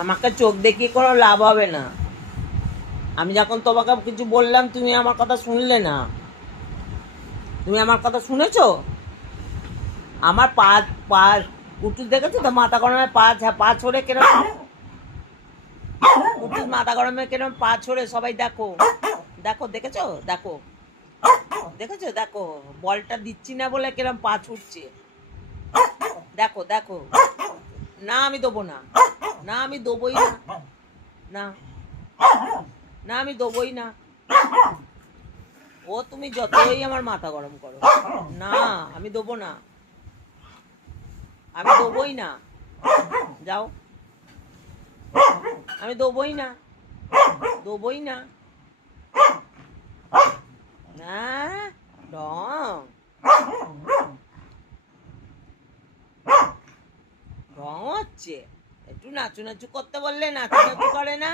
আমাকে চোখ দেখিয়ে কোনো লাভ হবে না। আমি যখন তোমাকে কিছু বললাম তুমি আমার কথা শুনলে না। তুমি আমার কথা শুনেছো? আমার পা পা কুটুস দেখেছো তো মাথা গরমে পা ছড়ে কেরম, কুটুস মাথা গরমে কেরম পা ছড়ে, সবাই দেখো দেখো, দেখেছো? দেখো দেখেছো? দেখো বলটা দিচ্ছি না বলে কেরম পা ছুটছে। দেখো দেখো। না আমি দেবো না, না আমি দেবোই না, না না আমি দেবোই না। ও তুমি যতই আমার মাথা গরম করো, না আমি দেবো না, আমি দেবোই না। যাও, আমি দেবোই না, দেবোই না। না ঢং ঢং হচ্ছে। একটু নাচু নাচু করতে বললে নাচু নাচু করে না।